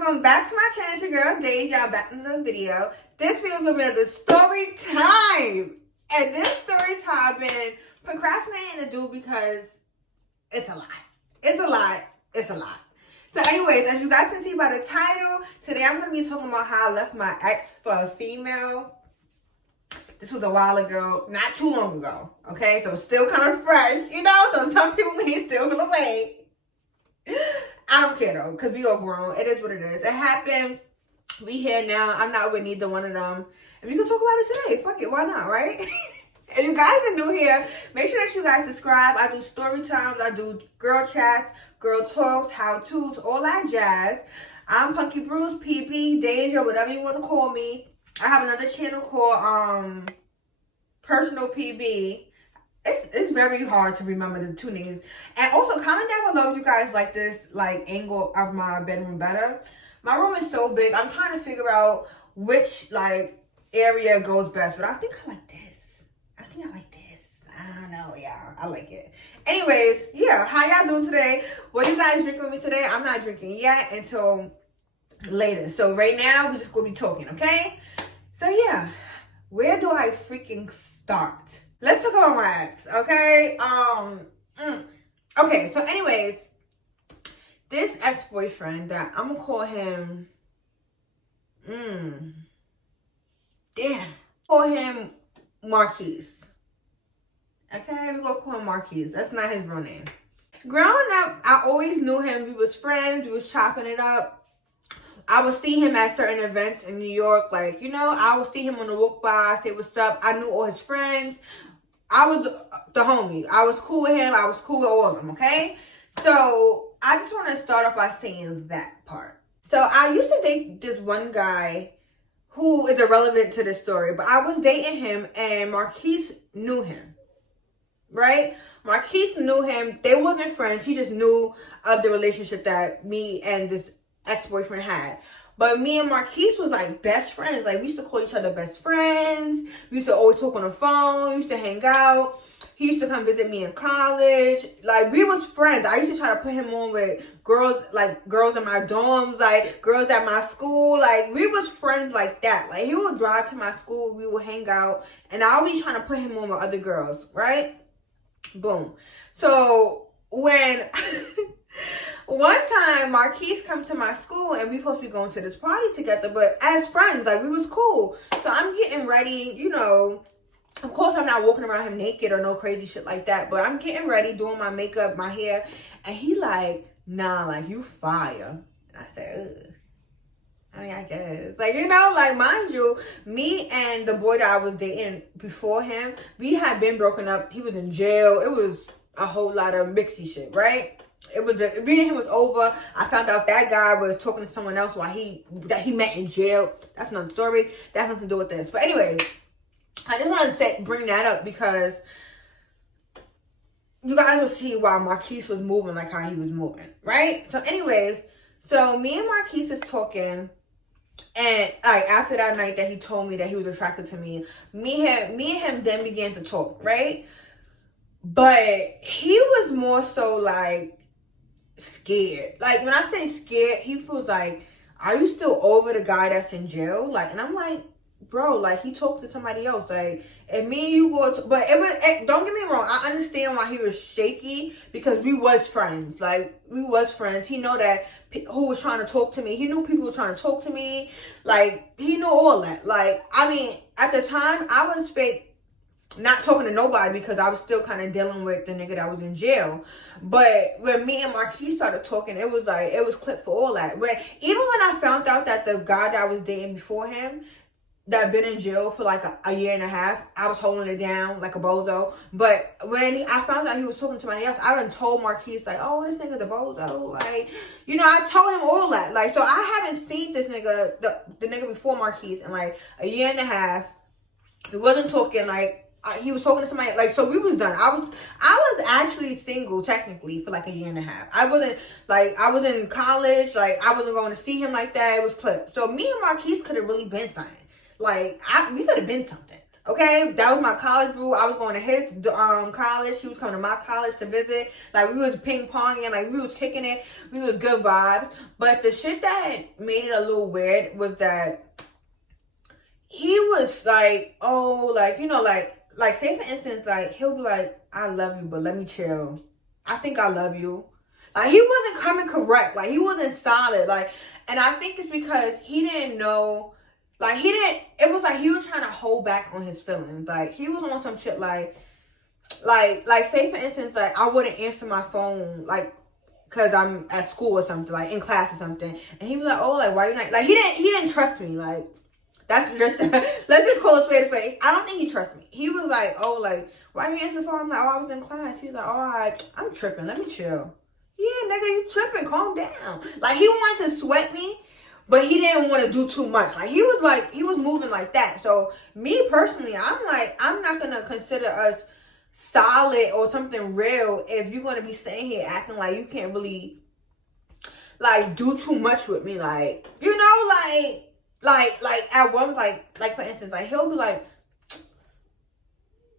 welcome back to my channel. It's your girl Deja, back in the video. This video is gonna be the story time. And this story time I've been procrastinating to do because it's a lot. It's a lot. It's a lot. So anyways, as you guys can see by the title, today I'm gonna be talking about how I left my ex for a female. This was a while ago, not too long ago. Okay, so it's still kind of fresh, you know. So some people may still feel away. I don't care though, because we all grown. It is what it is. It happened. We here now. I'm not with neither one of them. And we can talk about it today. Fuck it. Why not, right? If you guys are new here, make sure that you guys subscribe. I do story times. I do girl chats, girl talks, how-tos, all that jazz. I'm Punky Bruce, PB, Deja, whatever you want to call me. I have another channel called Personal PB. It's very hard to remember the two names. And also, comment down below if you guys like this angle of my bedroom better. My room is so big. I'm trying to figure out which area goes best. But I think I like this. I think I like this. I don't know, yeah. I like it. Anyways, yeah. How y'all doing today? What are you guys drinking with me today? I'm not drinking yet until later. So right now, we're just going to be talking, okay? So yeah. Where do I freaking start? Let's talk about my ex, okay? Okay, so anyways, this ex-boyfriend that I'm gonna call him, call him Marquise. Okay, we're gonna call him Marquise. That's not his real name. Growing up, I always knew him. We was friends. We was chopping it up. I would see him at certain events in New York. I would see him on the walk by, say what's up. I knew all his friends. I was the homie. I was cool with him. I was cool with all of them, okay? So, I just want to start off by saying that part. So, I used to date this one guy who is irrelevant to this story. But I was dating him and Marquise knew him, right? Marquise knew him. They wasn't friends. He just knew of the relationship that me and this ex-boyfriend had. But me and Marquise was best friends. We used to call each other best friends. We used to always talk on the phone. We used to hang out. He used to come visit me in college. We was friends. I used to try to put him on with girls, girls in my dorms, girls at my school. We was friends like that. He would drive to my school. We would hang out. And I always trying to put him on with other girls, right? Boom. So, when... One time, Marquise come to my school and we supposed to be going to this party together, but as friends, we was cool. So I'm getting ready, of course I'm not walking around him naked or no crazy shit like that, but I'm getting ready, doing my makeup, my hair, and he nah, you fire. And I said, ugh. I mean, I guess. Mind you, me and the boy that I was dating before him, we had been broken up. He was in jail. It was a whole lot of mixy shit, right? Me and him was over. I found out that guy was talking to someone else that he met in jail. That's another story. That has nothing to do with this. But anyways, I just wanted to bring that up because you guys will see why Marquise was moving how he was moving, right? So anyways, me and Marquise is talking, and after that night that he told me that he was attracted to me, me and him then began to talk, right? But he was more so scared. When I say scared, he feels are you still over the guy that's in jail? And I'm bro, he talked to somebody else. If me and you go to, but don't get me wrong, I understand why he was shaky because we was friends. We was friends. He know that who was trying to talk to me. He knew people were trying to talk to me. He knew all that. At the time, I was fake not talking to nobody because I was still kind of dealing with the nigga that was in jail. But when me and Marquise started talking, it was clipped for all that. Even when I found out that the guy that I was dating before him that been in jail for a year and a half, I was holding it down like a bozo. But when I found out he was talking to somebody else, I done told Marquise oh, this nigga's a bozo. I told him all that. So I haven't seen this nigga, the nigga before Marquise in a year and a half. He wasn't talking he was talking to somebody, so we was done. I was actually single technically for a year and a half. I wasn't I was in college, I wasn't going to see him like that. It was clipped. So me and Marquise could have really been something. We could have been something. Okay, that was my college boo. I was going to his college. He was coming to my college to visit. Like, we was ping ponging, like, we was kicking it. We was good vibes. But the shit that made it a little weird was that he was like, oh, like, you know, like say for instance, like, he'll be like, I love you, but let me chill. I think I love you. Like, he wasn't coming correct. Like, he wasn't solid. Like, and I think it's because he didn't know. Like, it was like he was trying to hold back on his feelings. Like, he was on some shit like, say for instance, like, I wouldn't answer my phone, like, because I'm at school or something, like, in class or something. And he'd be like, oh, like, why you not, like, he didn't trust me. Like, that's just, let's just call it spade a spade. I don't think he trusts me. He was like, oh, like, why you answer the phone? I'm like, oh, I was in class. He was like, oh, I'm tripping. Let me chill. Yeah, nigga, you tripping. Calm down. Like, he wanted to sweat me. But he didn't want to do too much. Like, he was moving like that. So, me personally, I'm like, I'm not going to consider us solid or something real if you're going to be staying here acting like you can't really, like, do too much with me. Like, you know, like, at one, like, for instance, like, he'll be like,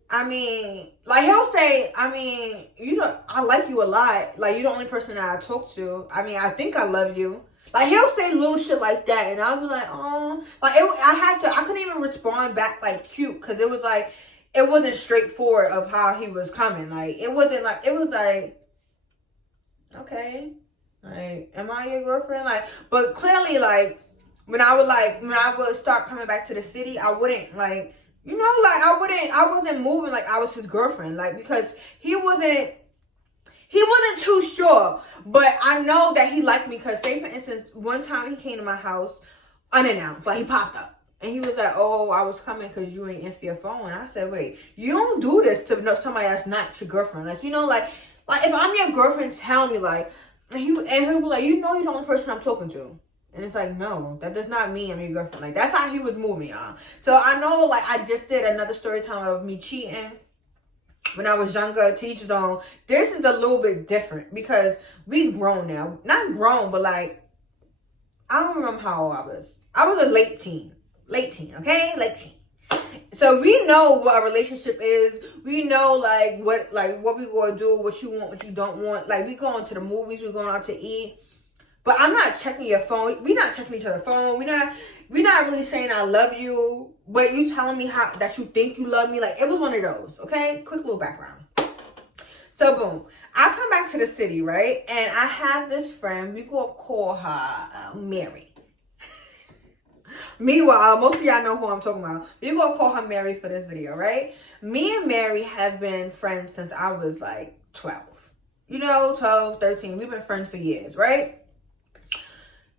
I mean, like, he'll say, I mean, you know, I like you a lot. Like, you're the only person that I talk to. I mean, I think I love you. Like, he'll say little shit like that, and I'll be like, oh. Like, I couldn't even respond back, like, cute, because it was like, it wasn't straightforward of how he was coming. Like, it wasn't like, it was like, okay, like, am I your girlfriend? Like, but clearly, like, when I would start coming back to the city, I wouldn't, like, you know, like, I wasn't moving like I was his girlfriend, like, because he wasn't too sure. But I know that he liked me because, say, for instance, one time he came to my house unannounced. Like, he popped up. And he was like, oh, I was coming because you ain't answer your phone. And I said, wait, you don't do this to somebody that's not your girlfriend. Like, you know, like if I'm your girlfriend, tell me, like, and he'll be like, you know you're the only person I'm talking to. And it's like, no, that does not mean I'm your girlfriend. Like, that's how he was moving, y'all. So I know, like, I just did another story time of me cheating. When I was younger, to each his own. This is a little bit different because we grown now. Not grown, but like, I don't remember how old I was. I was a late teen, okay? Late teen. So we know what a relationship is. We know what we gonna do, what you want, what you don't want. Like, we going to the movies, we going out to eat. But I'm not checking your phone. We not checking each other's phone. We're not really saying I love you, but you telling me how that you think you love me. Like, it was one of those, okay? Quick little background. So, boom. I come back to the city, right? And I have this friend. We gonna call her Mary. Meanwhile, most of y'all know who I'm talking about. We gonna call her Mary for this video, right? Me and Mary have been friends since I was, like, 12. You know, 12, 13. We've been friends for years, right?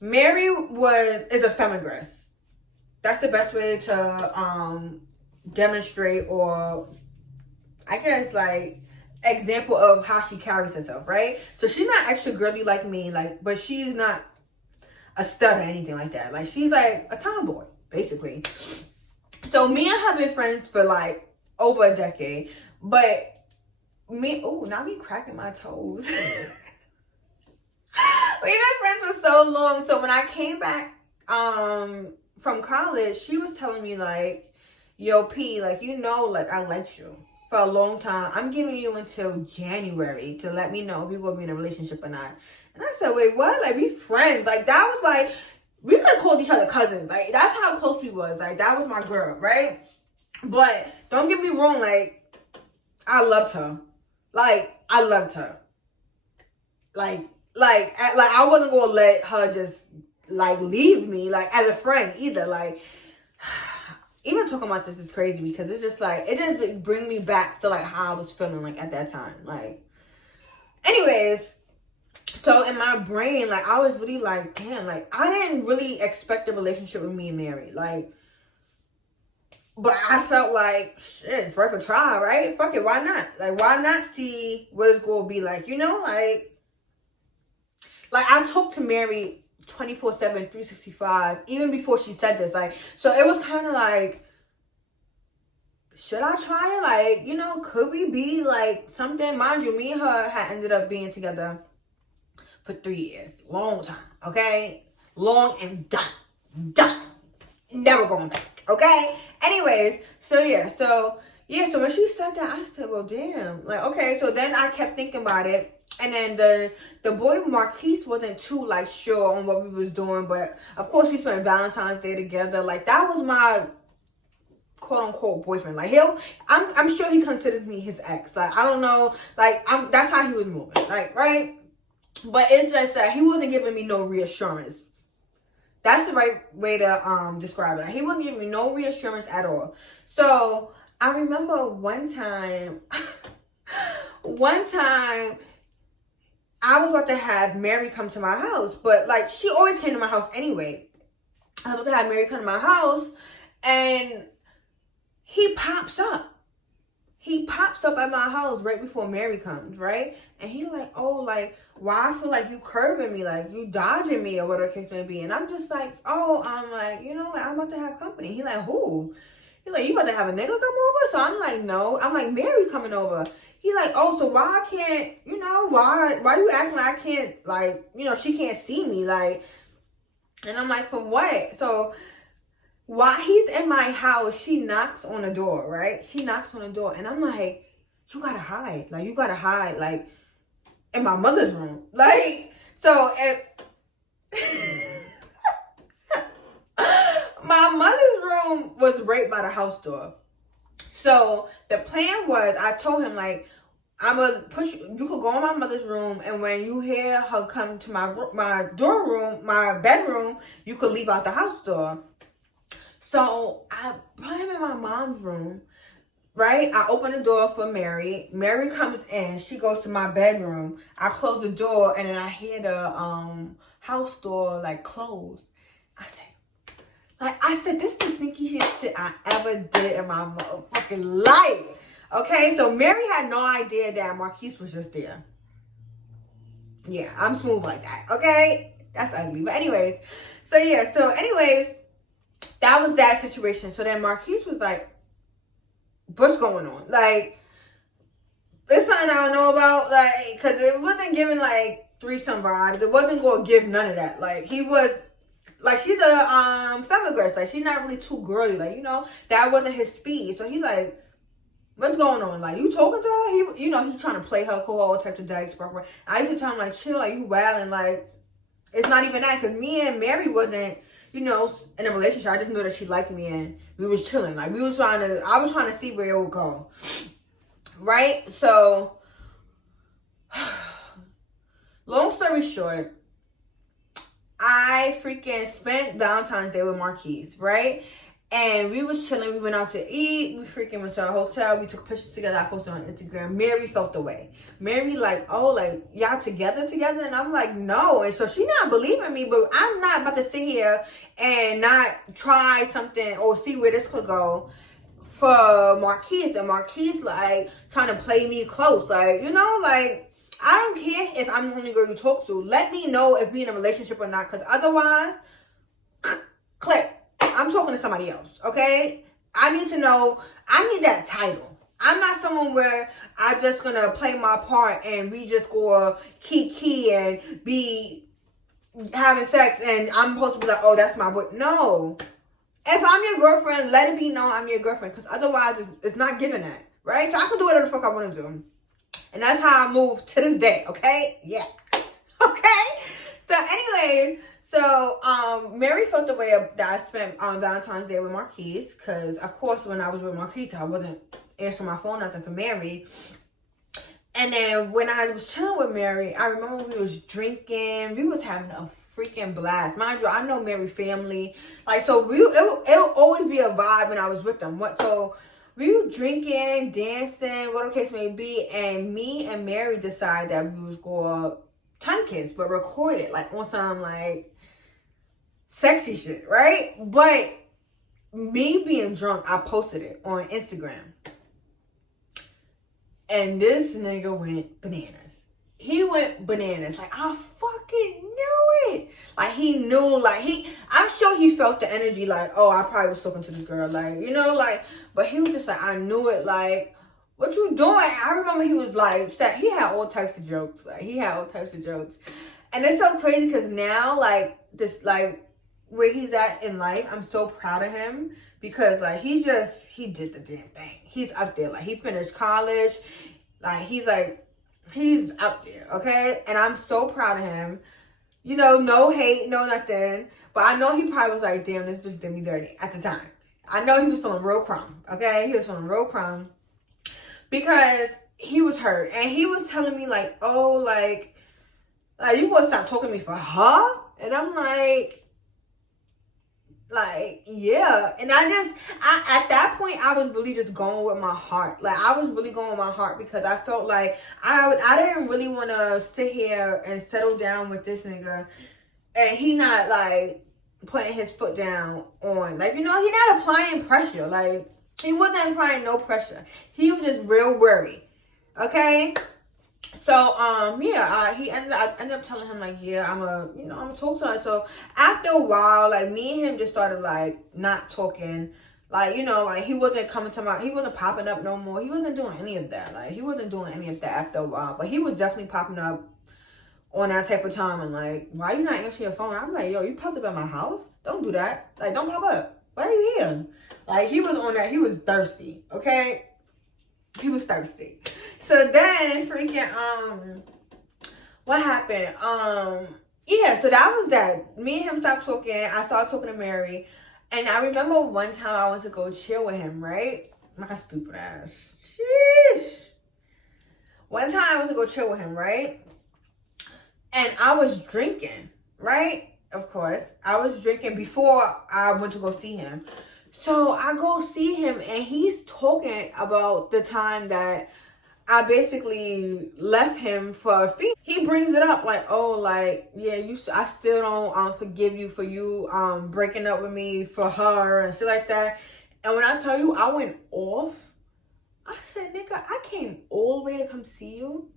Mary is a feminist. That's the best way to demonstrate, or I guess, like, example of how she carries herself, right? So she's not extra girly like me, like, but she's not a stud or anything like that. Like, she's like a tomboy, basically. So me and her have been friends for like over a decade, but now me cracking my toes. We've been friends for so long. So when I came back from college, she was telling me, like, yo, P, like, you know, like, I liked you for a long time. I'm giving you until January to let me know if you're going to be in a relationship or not. And I said, wait, what? Like, we friends. Like, that was like, we could have called each other cousins. Like, that's how close we was. Like, that was my girl, right? But don't get me wrong. Like, I loved her. Like, I loved her. Like, I wasn't going to let her just, like, leave me, like, as a friend either. Like, even talking about this is crazy because it's just, like, it just bring me back to, like, how I was feeling, like, at that time. Like, anyways, so in my brain, like, I was really like, damn, like, I didn't really expect a relationship with me and Mary. Like, but I felt like, shit, it's worth a try, right? Fuck it, why not? Like, why not see what it's going to be like, you know? Like, I talked to Mary 24/7, 365, even before she said this. Like, so it was kind of like, should I try it? Like, you know, could we be, like, something? Mind you, me and her had ended up being together for 3 years. Long time, okay? Long and done. Never going back, okay? Anyways, so when she said that, I said, well, damn. Like, okay, so then I kept thinking about it. And then the boy Marquise wasn't too, like, sure on what we was doing. But, of course, we spent Valentine's Day together. Like, that was my quote-unquote boyfriend. Like, I'm sure he considers me his ex. Like, I don't know. Like, that's how he was moving. Like, right? But it's just that he wasn't giving me no reassurance. That's the right way to describe it. He wasn't giving me no reassurance at all. So, I remember one time, I was about to have Mary come to my house. But, like, she always came to my house anyway. I was about to have Mary come to my house. And he pops up. He pops up at my house right before Mary comes, right? And he like, oh, like, why I feel like you curving me, like, you dodging me or whatever the case may be. And I'm just like, oh, I'm like, you know, like, I'm about to have company. He like, who? He like, you about to have a nigga come over? So I'm like, no. I'm like, Mary coming over. He like, oh, so why I can't, you know, why you acting like I can't, like, you know, she can't see me, like, and I'm like, for what? So while he's in my house, she knocks on the door, right? She knocks on the door, and I'm like, you gotta hide. Like, you gotta hide, like, in my mother's room. Like, so if my mother's room was right by the house door. So the plan was, I told him, like, I'm gonna push you could go in my mother's room, and when you hear her come to my door room, my bedroom, you could leave out the house door. So I put him in my mom's room, right? I open the door for Mary. Mary comes in. She goes to my bedroom. I close the door, and then I hear the house door, like, close. I said, this is the sneakiest shit I ever did in my motherfucking life. Okay, so Mary had no idea that Marquise was just there. Yeah, I'm smooth like that. Okay, that's ugly. But anyways, that was that situation. So then Marquise was like, what's going on? Like, it's something I don't know about. Like, because it wasn't giving, like, threesome vibes. It wasn't going to give none of that. Like, he was, like, she's a feminist. Like, she's not really too girly. Like, you know, that wasn't his speed. So he like, what's going on? Like, you talking to her? He, you know, he's trying to play her cool, all types of dice. I used to tell him, like, chill, like, you wilding. Like, it's not even that. Because me and Mary wasn't, you know, in a relationship. I just knew that she liked me, and we was chilling. Like, I was trying to see where it would go. Right? So, long story short, I freaking spent Valentine's Day with Marquise, right? And we was chilling. We went out to eat. We freaking went to a hotel. We took pictures together. I posted on Instagram. Mary felt the way. Mary like, oh, like, y'all together? And I'm like, no. And so she not believing me, but I'm not about to sit here and not try something or see where this could go for Marquise. And Marquise, like, trying to play me close. Like, you know, like, I don't care if I'm the only girl you talk to. Let me know if we in a relationship or not. Because otherwise, click. I'm talking to somebody else, okay? I need to know. I need that title. I'm not someone where I'm just going to play my part and we just go kiki and be having sex and I'm supposed to be like, oh, that's my boy. No. If I'm your girlfriend, let it be known I'm your girlfriend. Because otherwise, it's not giving that, right? So I can do whatever the fuck I want to do. And that's how I move to this day, okay? Yeah. Okay? So anyways, Mary felt the way that I spent Valentine's Day with Marquise. Because, of course, when I was with Marquise, I wasn't answering my phone, nothing for Mary. And then when I was chilling with Mary, I remember we was drinking. We was having a freaking blast. Mind you, I know Mary family. Like, so it'll always be a vibe when I was with them. So we were drinking, dancing, whatever the case may be. And me and Mary decided that we was going to tongue kiss, but record it, like, on some, like, sexy shit, right? But me being drunk, I posted it on Instagram. And this nigga went bananas. He went bananas. Like, I fucking knew it. Like, he knew, like, I'm sure he felt the energy, like, oh, I probably was talking to this girl, like, you know, like, but he was just like, I knew it, like, what you doing? I remember he was like, he had all types of jokes. Like, he had all types of jokes. And it's so crazy because now, like, this, like, where he's at in life, I'm so proud of him because like he did the damn thing. He's up there. Like he finished college. Like he's up there, okay? And I'm so proud of him. You know, no hate, no nothing. But I know he probably was like, damn, this bitch did me dirty at the time. I know he was feeling real crumb, okay? He was feeling real crumb because he was hurt. And he was telling me like, oh, like you gonna stop talking to me for her? And I'm like, yeah. And at that point, I was really just going with my heart. Like, I was really going with my heart because I felt like I didn't really want to sit here and settle down with this nigga. And he not, like, putting his foot down on, like, you know, he not applying pressure. Like, he wasn't applying no pressure. He was just real worried. Okay? So, I ended up telling him, like, yeah, I'm gonna talk to her. So, after a while, like, me and him just started, like, not talking. Like, you know, like, he wasn't popping up no more. He wasn't doing any of that. Like, he wasn't doing any of that after a while. But he was definitely popping up on that type of time. And, like, why you not answering your phone? I'm like, yo, you popped up at my house? Don't do that. Like, don't pop up. Why are you here? Like, he was on that. He was thirsty, okay? He was thirsty. So then freaking what happened? So that was that. Me and him stopped talking. I started talking to Mary. And I remember one time I went to go chill with him, right? My stupid ass. Sheesh. One time I went to go chill with him, right? And I was drinking, right? Of course. I was drinking before I went to go see him. So I go see him and he's talking about the time that I basically left him for a fee. He brings it up like, oh, like, yeah, I still don't forgive you for you breaking up with me for her and shit like that. And when I tell you I went off, I said, nigga, I came all the way to come see you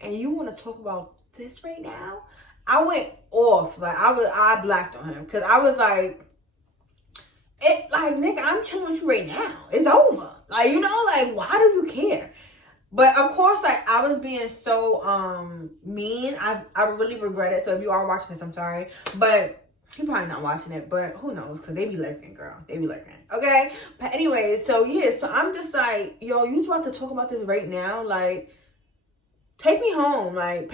and you want to talk about this right now? I went off. Like, I blacked on him because I was like, nigga, I'm chilling with you right now. It's over. Like, you know, like, why do you care? But of course, like, I was being so mean. I really regret it. So if you are watching this, I'm sorry. But you're probably not watching it. But who knows? Because they be lurking, girl. They be lurking. Okay? But anyway, so yeah. So I'm just like, yo, you about to talk about this right now? Like, take me home. Like,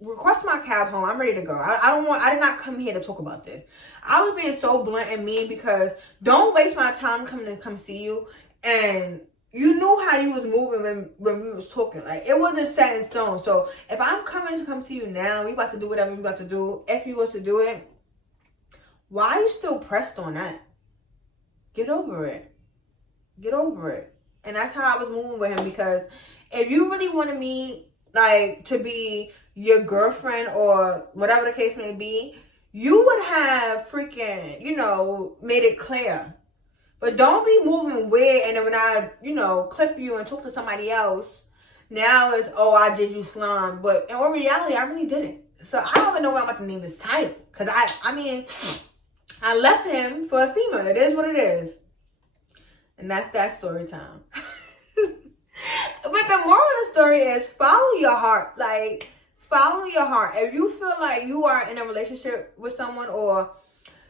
request my cab home. I'm ready to go. I did not come here to talk about this. I was being so blunt and mean because don't waste my time coming to come see you. And you knew how you was moving when we was talking. Like, it wasn't set in stone. So if I'm coming to come see you now, we about to do whatever we about to do. If you was to do it, why are you still pressed on that? Get over it. Get over it. And that's how I was moving with him, because if you really wanted me, like, to be your girlfriend or whatever the case may be, you would have freaking, you know, made it clear. But don't be moving weird, and then when I, you know, clip you and talk to somebody else, now it's, oh, I did you slime. But in all reality, I really didn't. So I don't even know what I'm about to name this title. Because I mean, I left him for a female. It is what it is. And that's that story time. But the moral of the story is follow your heart. Like, follow your heart. If you feel like you are in a relationship with someone, or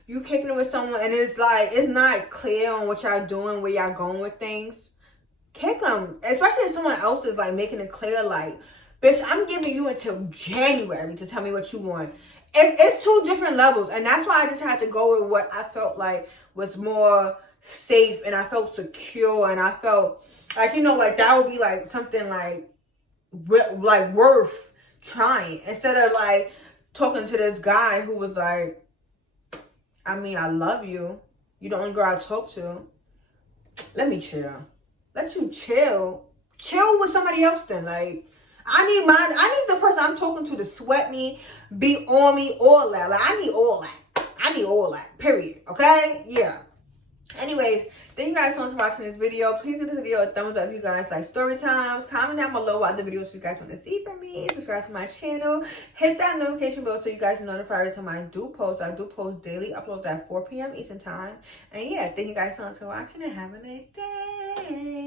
you kicking it with someone and it's like, it's not clear on what y'all doing, where y'all going with things, kick them. Especially if someone else is like making it clear, like, bitch, I'm giving you until January to tell me what you want. It's two different levels. And that's why I just had to go with what I felt like was more safe, and I felt secure, and I felt like, you know, like that would be like something like worth trying, instead of like talking to this guy who was like, I mean, I love you. You the only girl I talk to. Let me chill. Let you chill. Chill with somebody else then. Like, I need the person I'm talking to sweat me, be on me, all that. Like, I need all that. I need all that. Period. Okay? Yeah. Anyways, thank you guys so much for watching this video. Please give the video a thumbs up if you guys like story times. Comment down below what other videos you guys want to see from me. Subscribe to my channel. Hit that notification bell so you guys are notified every time I do post. I do post daily. Upload at 4 p.m. Eastern time. And yeah, thank you guys so much for watching, and have a nice day.